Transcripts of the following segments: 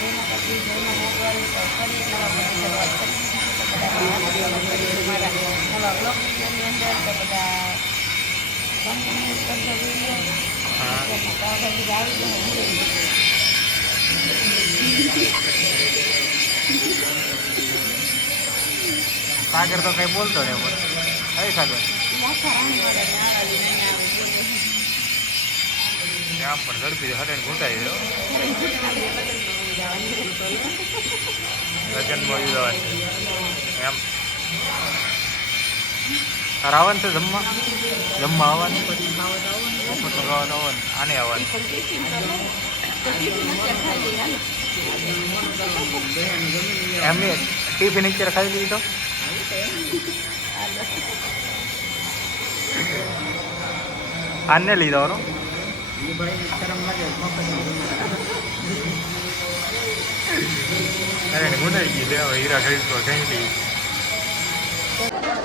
જેના પછી જઈને મોકલવાનું તો ફરી નવા શરૂઆત કરી દીધી છે. તો બધા નવા બ્લોગ વિડીયોની અંદર તો બધા કન્ટિન્યુ કરજો વિડીયો. આવી સાગર તો કઈ બોલતો ને પણ કઈ સાગર આમ પણ ઝડપી હટાઈને ઘૂંટાઈ ગયો લગ્નમાં જવાનું એમ તારે આવવાનું છે જમવા આવવાનું આને આવવાનું એમની ટિફિન અત્યારે ખાઈ લીધી તો આને લીધો અરે ગુનાઈ ગઈ લેવા હીરા ખરીદ તો કઈ લઈ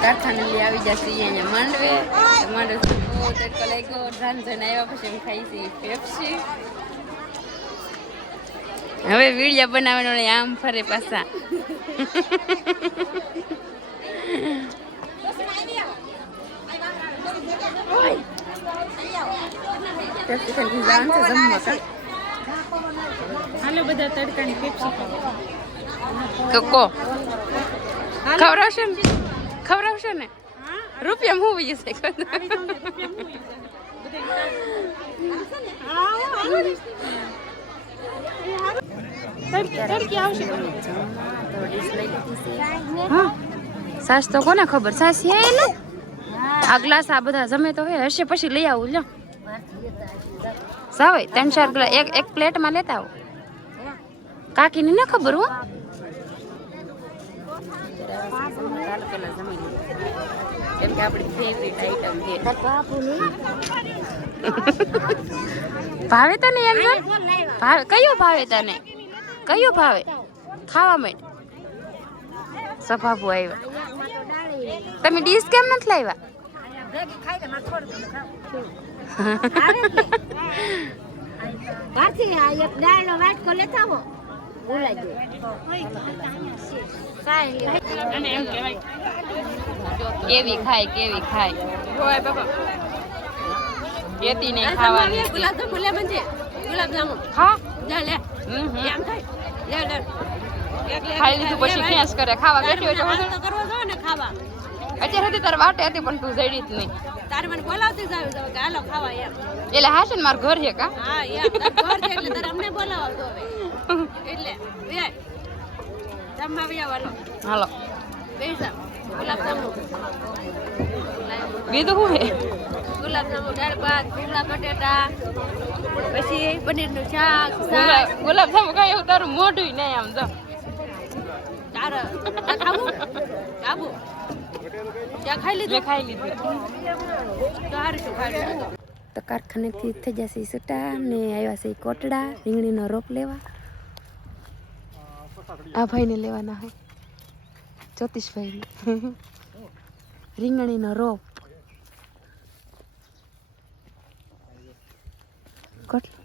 કારખાને લઈ આવી જશે અહીંયા માંડવે માંડવે બહુ તડકો લાગ્યો રાંધણ આવ્યા પછી એમ ખાઈ છે પેપ્સી હવે વીડિયા બનાવવાનો આમ ફરે પાછા હાલો બધા તડકાની પેપ્સી કકો ખવડાવશે ને રૂપિયા હું વહી જશે સાસ તો કોને ખબર સાસ હે ને આ ગ્લાસ આ બધા જમે તો હે હશે પછી લઈ આવું લ્યો સાવે 3-4 ગ્લાસ એક પ્લેટમાં લેતા આવો કાકીને ન ખબર હો કેમ કે આપણી ફેવરિટ આઈટમ છે ભાવે તને એમ ભાવે કયો ભાવે તને કયો ભાવે ખાવા માટે સફાફુ આવ્યા તમે ડીશ કેમ નથી લાવ્યા કેવી ખાય હોય બાબા કેતી નહીં ખાવાની હા ખાઈ લીધું પછી ખેંચ કરે ખાવા બેઠી હોય તો કરવો જોઈએ ને ખાવા અત્યારે હતી તાર વાટે હતી પણ તું જડી જ નહીં તારે મને બોલાવતી જાવ કે હાલો ખાવા એમ એટલે હા છે ને મારું ઘર છે કા હા એમ ઘર છે એટલે તારે અમને બોલાવતો હવે એટલે વે જમવા આવ્યા વાલો હાલો બેસા ગુલાબજાંબુ બીજું શું હે ગુલાબજાંબુ દાળ ભાત ભૂંગળા બટેટા પછી પનીરનું શાક ગુલાબજાંબુ કઈ એવું તારું મોઢું નહીં આમ જો તારે ખાવું આબુ ત્યાં ખાઈ લીધું તો કારખાનેથી થઈ જશે છૂટા ને આવ્યા છે કોટડા રીંગણીનો રોપ લેવા આ ભાઈને લેવાના હોય જ્યોતિષભાઈને રીંગણીનો રોપ કોટડા